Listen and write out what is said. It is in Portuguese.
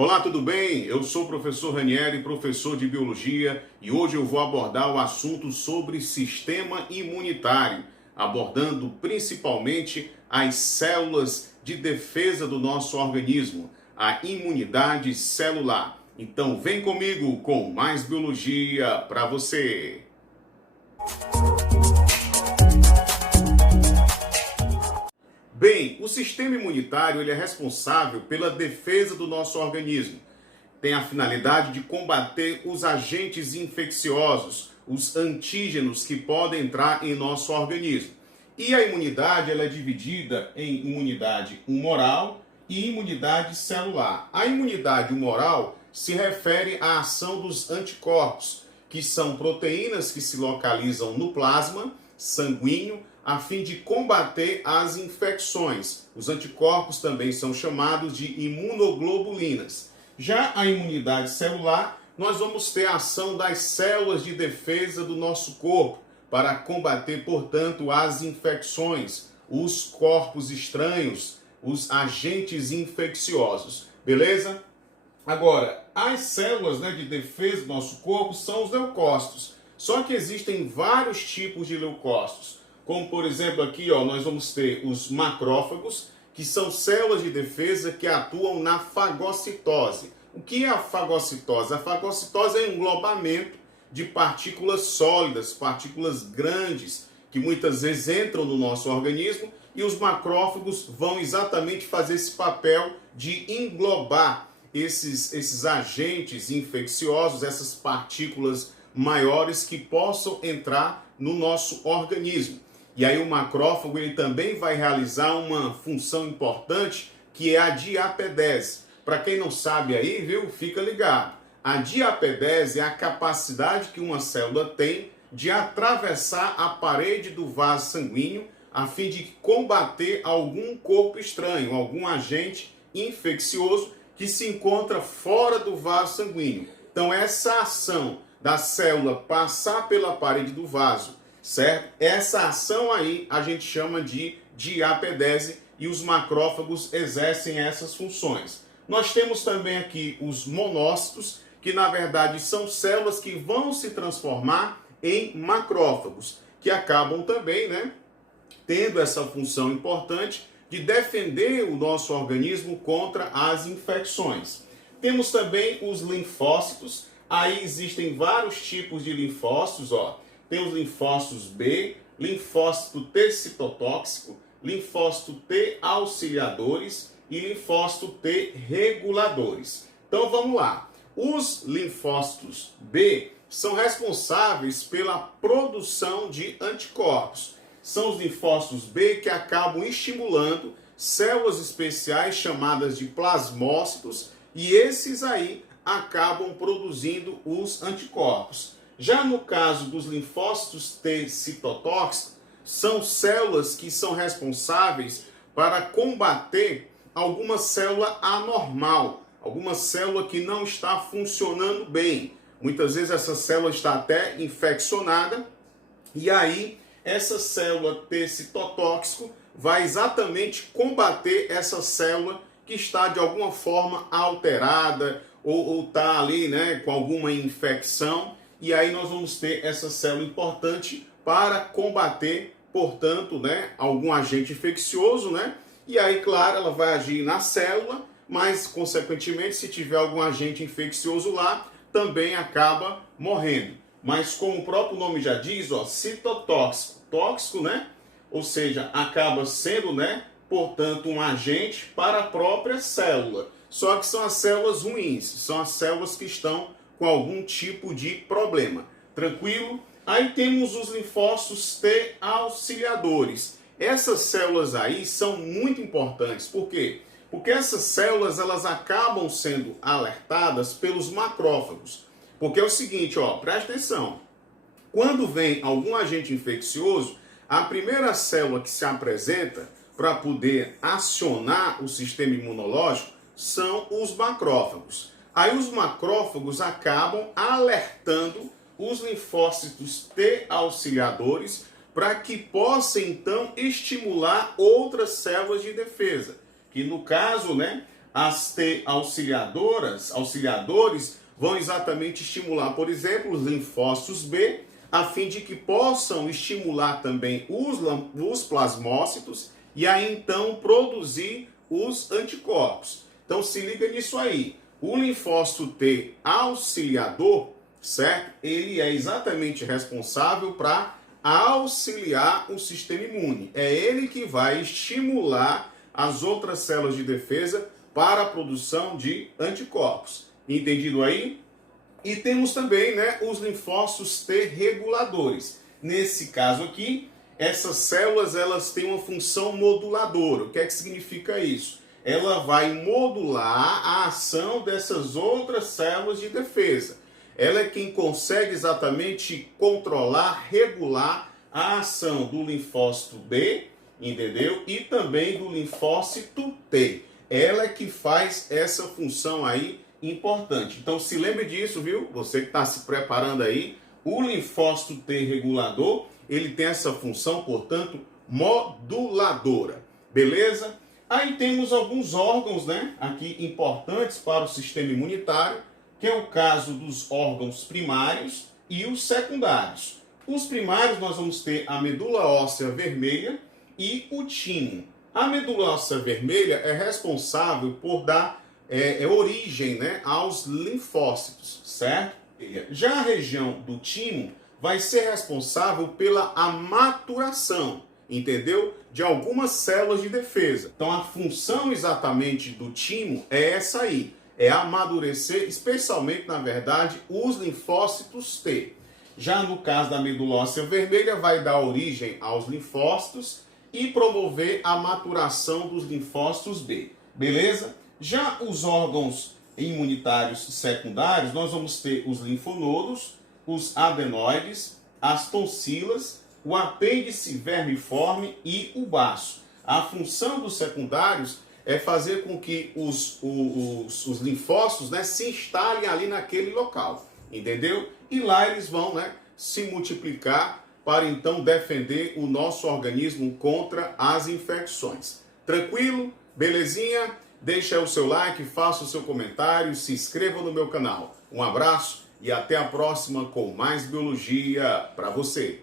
Olá, tudo bem? Eu sou o professor Ranieri, professor de Biologia, e hoje eu vou abordar o assunto sobre sistema imunitário, abordando principalmente as células de defesa do nosso organismo, a imunidade celular. Então vem comigo com mais Biologia para você! Bem, o sistema imunitário ele é responsável pela defesa do nosso organismo. Tem a finalidade de combater os agentes infecciosos, os antígenos que podem entrar em nosso organismo. E a imunidade ela é dividida em imunidade humoral e imunidade celular. A imunidade humoral se refere à ação dos anticorpos, que são proteínas que se localizam no plasma sanguíneo a fim de combater as infecções. Os anticorpos também são chamados de imunoglobulinas. Já a imunidade celular, nós vamos ter a ação das células de defesa do nosso corpo para combater, portanto, as infecções, os corpos estranhos, os agentes infecciosos. Beleza? Agora, as células de defesa do nosso corpo são os leucócitos. Só que existem vários tipos de leucócitos. Como, por exemplo, aqui nós vamos ter os macrófagos, que são células de defesa que atuam na fagocitose. O que é a fagocitose? A fagocitose é um englobamento de partículas sólidas, partículas grandes, que muitas vezes entram no nosso organismo, e os macrófagos vão exatamente fazer esse papel de englobar esses agentes infecciosos, essas partículas maiores que possam entrar no nosso organismo. E aí o macrófago ele também vai realizar uma função importante, que é a diapedese. Para quem não sabe aí, viu? Fica ligado. A diapedese é a capacidade que uma célula tem de atravessar a parede do vaso sanguíneo a fim de combater algum corpo estranho, algum agente infeccioso que se encontra fora do vaso sanguíneo. Então essa ação da célula passar pela parede do vaso, certo? Essa ação aí a gente chama de diapedese e os macrófagos exercem essas funções. Nós temos também aqui os monócitos, que na verdade são células que vão se transformar em macrófagos, que acabam também, tendo essa função importante de defender o nosso organismo contra as infecções. Temos também os linfócitos. Aí existem vários tipos de linfócitos, Tem os linfócitos B, linfócito T citotóxico, linfócito T auxiliadores e linfócito T reguladores. Então vamos lá. Os linfócitos B são responsáveis pela produção de anticorpos. São os linfócitos B que acabam estimulando células especiais chamadas de plasmócitos, e esses aí acabam produzindo os anticorpos. Já no caso dos linfócitos T citotóxicos, são células que são responsáveis para combater alguma célula anormal, alguma célula que não está funcionando bem. Muitas vezes essa célula está até infeccionada, e aí essa célula T citotóxico vai exatamente combater essa célula que está de alguma forma alterada ou está ali com alguma infecção, e aí nós vamos ter essa célula importante para combater, portanto, algum agente infeccioso, e aí, claro, ela vai agir na célula, mas, consequentemente, se tiver algum agente infeccioso lá, também acaba morrendo. Mas, como o próprio nome já diz, citotóxico, tóxico, ou seja, acaba sendo, portanto, um agente para a própria célula. Só que são as células ruins, são as células que estão com algum tipo de problema. Tranquilo? Aí temos os linfócitos T auxiliadores. Essas células aí são muito importantes. Por quê? Porque essas células elas acabam sendo alertadas pelos macrófagos. Porque é o seguinte, presta atenção. Quando vem algum agente infeccioso, a primeira célula que se apresenta para poder acionar o sistema imunológico são os macrófagos. Aí os macrófagos acabam alertando os linfócitos T auxiliadores para que possa então estimular outras células de defesa, que no caso, As T auxiliadores vão exatamente estimular, por exemplo, os linfócitos B, a fim de que possam estimular também os plasmócitos e aí então produzir os anticorpos. Então se liga nisso aí. O linfócito T auxiliador, certo? Ele é exatamente responsável para auxiliar o sistema imune. É ele que vai estimular as outras células de defesa para a produção de anticorpos. Entendido aí? E temos também, né, os linfócitos T reguladores. Nesse caso aqui, essas células elas têm uma função moduladora. O que é que significa isso? Ela vai modular a ação dessas outras células de defesa. Ela é quem consegue exatamente controlar, regular a ação do linfócito B, entendeu? E também do linfócito T. Ela é que faz essa função aí importante. Então se lembre disso, viu? Você que está se preparando aí, o linfócito T regulador, ele tem essa função, portanto, moduladora. Beleza? Aí temos alguns órgãos, né, aqui importantes para o sistema imunitário, que é o caso dos órgãos primários e os secundários. Os primários nós vamos ter a medula óssea vermelha e o timo. A medula óssea vermelha é responsável por dar origem, né, aos linfócitos, certo? Já a região do timo vai ser responsável pela maturação, entendeu? De algumas células de defesa. Então a função exatamente do timo é essa aí, é amadurecer, especialmente, na verdade, os linfócitos T. Já no caso da medula óssea vermelha, vai dar origem aos linfócitos e promover a maturação dos linfócitos B. Beleza? Já os órgãos imunitários secundários, nós vamos ter os linfonodos, os adenoides, as tonsilas, o apêndice vermiforme e o baço. A função dos secundários é fazer com que os linfócitos, né, se instalem ali naquele local, entendeu? E lá eles vão, né, se multiplicar para então defender o nosso organismo contra as infecções. Tranquilo? Belezinha? Deixa aí o seu like, faça o seu comentário, se inscreva no meu canal. Um abraço e até a próxima com mais biologia para você.